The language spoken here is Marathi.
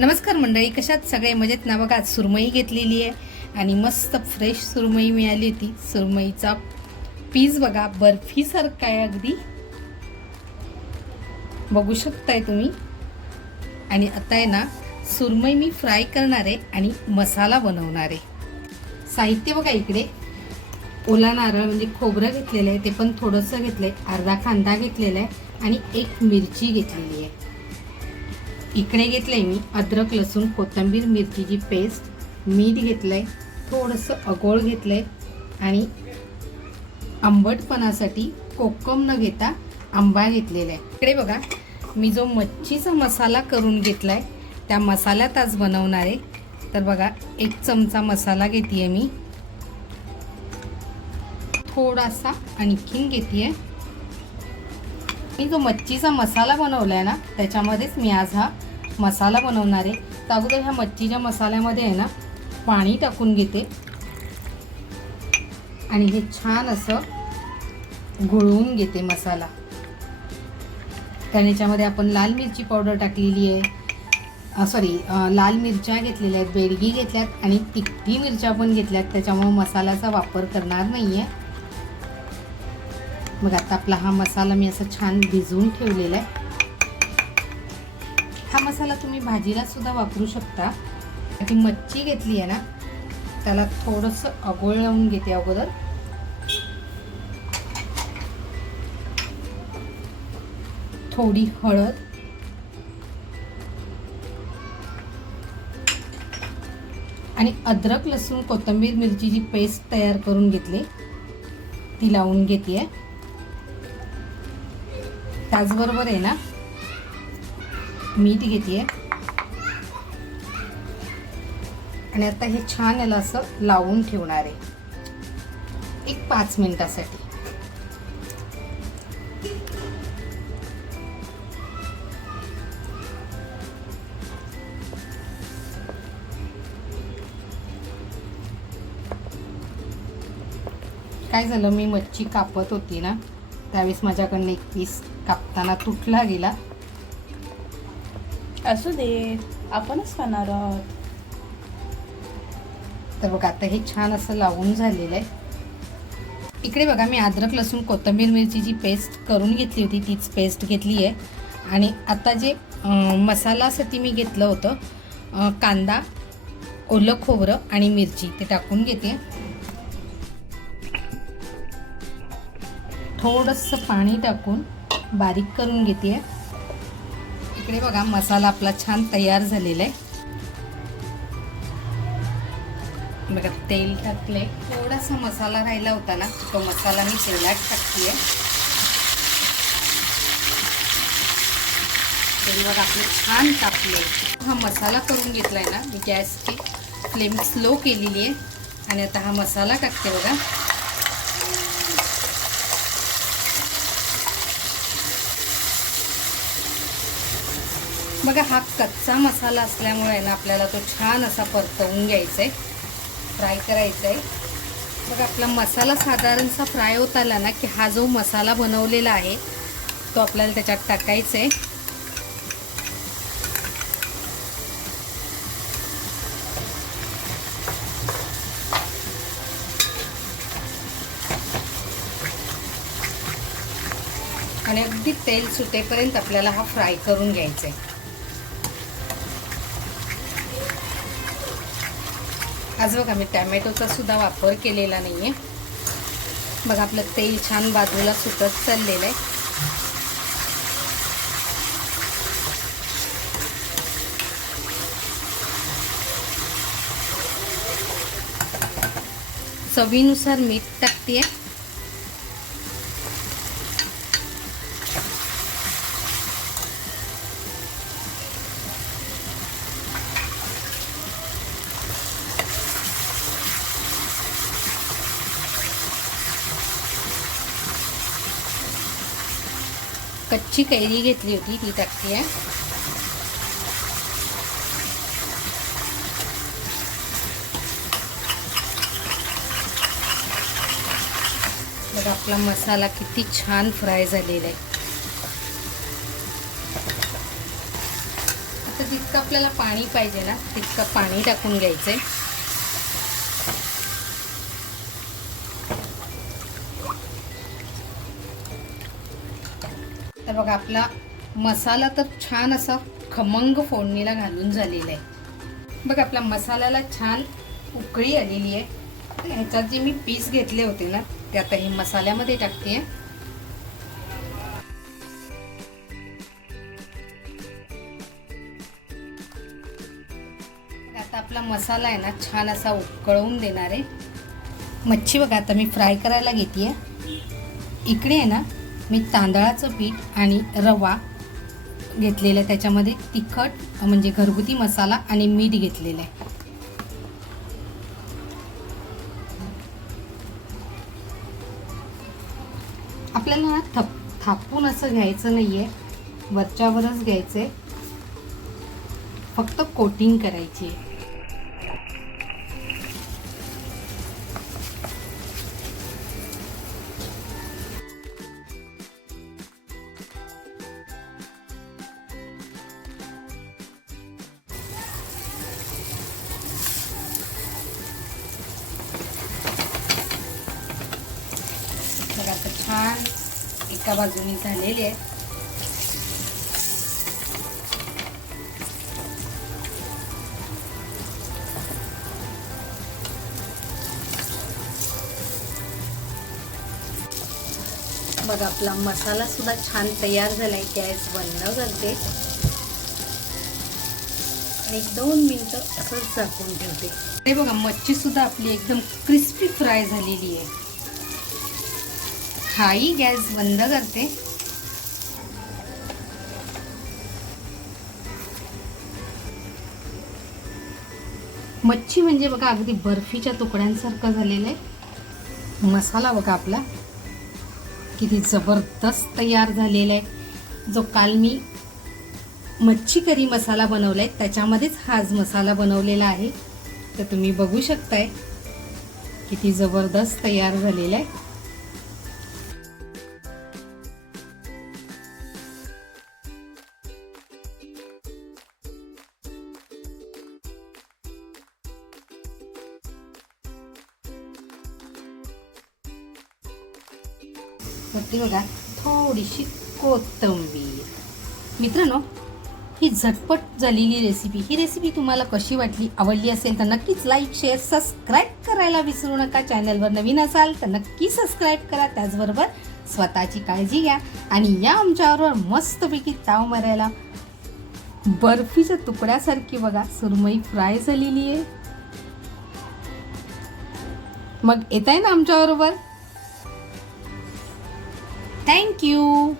नमस्कार मंडळी कशात सगळे मजेत? ना बघा सुरमई घेतलेली आहे आणि मस्त फ्रेश सुरमई मिळाली होती. सुरमईचा पीस बघा बर्फीसारखा आहे अगदी. बघू शकताय तुम्ही. आणि आता आहे ना सुरमई मी फ्राय करणार आहे आणि मसाला बनवणार आहे. साहित्य बघा इकडे. ओला नारळ म्हणजे खोबरं घेतलेलं आहे ते पण थोडंसं घेतलं आहे अर्धा कांदा घेतलेला आहे आणि एक मिरची घेतलेली आहे. इकडे घेतलंय मी अद्रक लसूण कोथिंबीर मिरचीची पेस्ट. मीठ घेतलंय थोडंसं अगोळ घेतलंय. आणि आंबटपणासाठी कोकम न घेता आंबा घेतलेला आहे. इकडे बघा मी जो मच्छीचा मसाला करून घेतलाय त्या मसाल्यात आज बनवणार आहे. तर बघा एक चमचा मसाला घेते मी. थोडासा आणखीन घेते मी जो मच्छीचा मसाला बनवला आहे ना त्याच्यामध्येच मी आज हा मसाला बनवणार आहे. तर अगोदर ह्या मच्छीच्या मसाल्यामध्ये आहे ना पाणी टाकून घेते. आणि हे छान असं गुळवून घेते मसाला. कारण याच्यामध्ये आपण लाल मिरची पावडर टाकलेली आहे. सॉरी लाल मिरच्या घेतलेल्या आहेत बेडगी घेतल्यात आणि तिखटी मिरच्या पण घेतल्यात. त्याच्यामुळे मसाल्याचा वापर करणार नाही आहे मग आता आपला हा मसाला मी असं छान भिजवून ठेवलेला आहे. हा मसाला तुम्ही भाजीला सुद्धा वापरू शकता. ती मच्छी घेतली आहे ना त्याला थोडंसं अगोळ लावून घेते अगोदर. थोडी हळद. आणि अद्रक लसूण कोथिंबीर मिरचीची पेस्ट तयार करून घेतली. ती लावून घेते. आहे त्याचबरोबर आहे ना मीठ घेते आणि आता हे छान याला असं लावून ठेवणार आहे. एक पाच मिनिटासाठी. काय झालं मी मच्छी कापत होती ना. त्यावेळेस माझ्याकडनं एक पीस कापताना तुटला गेला. असू दे आपणच खाणार आहोत. तर बघा आता हे छान असं लावून झालेलं आहे. इकडे बघा मी अद्रक लसूण कोथिंबीर मिरचीची पेस्ट करून घेतली होती. तीच पेस्ट घेतली आहे. आणि आता जे मसालासाठी मी घेतलं होतं कांदा ओलं खोबरं आणि मिरची ते टाकून घेते. थोडंसं पाणी टाकून बारीक करून घेते. इकडे बघा मसाला आपला छान तयार झालेला आहे. बघा तेल टाकले थोडासा मसाला राहिला होता ना तो मसाला मी तेलात टाकते तेल बघा आपलं छान टाकले हा मसाला करून घेतलाय ना मी गॅसची फ्लेम स्लो केलेली आहे. आणि आता हा मसाला टाकते बघा. बघा हा कच्चा मसाला असल्यामुळे ना आपल्याला तो छान असा परतवून घ्यायचा आहे फ्राय करायचा आहे बघा आपला मसाला साधारणसा फ्राय होत आला ना की हा जो मसाला बनवलेला आहे तो आपल्याला त्याच्यात टाकायचा आहे आणि अगदी तेल सुटेपर्यंत आपल्याला हा फ्राय करून घ्यायचा आहे आज बघा मी टॅमॅटोचा सुद्धा वापर केलेला नाही आहे बघा आपलं तेल छान बाजूला सुटत चाललेलं आहे. चवीनुसार मीठ टाकते कच्ची कैरी घेतली होती ती टाकते आहे. बघा आपला मसाला किती छान फ्राय झालेला आहे. आता जितकं आपल्याला पाणी पाहिजे ना तितकं पाणी टाकून घ्यायचं आहे बघा आपला मसाला तर छान असा खमंग फोडणीला घालून झालेला आहे. बघा आपल्या मसाल्याला छान उकळी आलेली आहे. तर ह्याच्यात जे मी पीस घेतले होते ना ते आता हे मसाल्यामध्ये टाकते. आता आपला मसाला आहे ना छान असा उकळवून देणार आहे. मच्छी बघा आता मी फ्राय करायला घेते इकडे आहे ना मी तांदळाचं पीठ आणि रवा घेतलेला आहे. त्याच्यामध्ये तिखट म्हणजे घरगुती मसाला आणि मीठ घेतलेलं आहे. आपल्याला ना थप थापून असं घ्यायचं नाही आहे वरच्यावरच घ्यायचं आहे फक्त कोटिंग करायची आहे छान एका बाजूने झालेले आहे. बघा आपला मसाला सुद्धा छान तयार झालाय. गॅस बंद करते. आणि एक दोन मिनिट असंच झाकून ठेवते. हे बघा मच्छी सुद्धा आपली एकदम क्रिस्पी फ्राय झालेली आहे. हाही गॅस बंद करते. मच्छी म्हणजे बघा अगदी बर्फीच्या तुकड्यांसारखं झालेलं आहे. मसाला बघा आपला. किती जबरदस्त तयार झालेला आहे. जो काल मी मच्छी करी मसाला बनवला आहे त्याच्यामध्येच हाच मसाला बनवलेला आहे. तर तुम्ही बघू शकताय किती जबरदस्त तयार झालेला आहे. वरती बघा थोडीशी कोथंबीर. मित्रांनो ही झटपट झालेली रेसिपी ही रेसिपी तुम्हाला कशी वाटली आवडली असेल तर नक्कीच लाईक शेअर सबस्क्राईब करायला विसरू नका. चॅनलवर नवीन असाल तर नक्की सबस्क्राईब करा. त्याचबरोबर स्वतःची काळजी घ्या आणि या आमच्याबरोबर मस्तपैकी ताव मारायला बर्फीच्या तुकड्यासारखी बघा सुरमई फ्राय झालेली आहे. मग येत आहे ना आमच्याबरोबर? Thank you.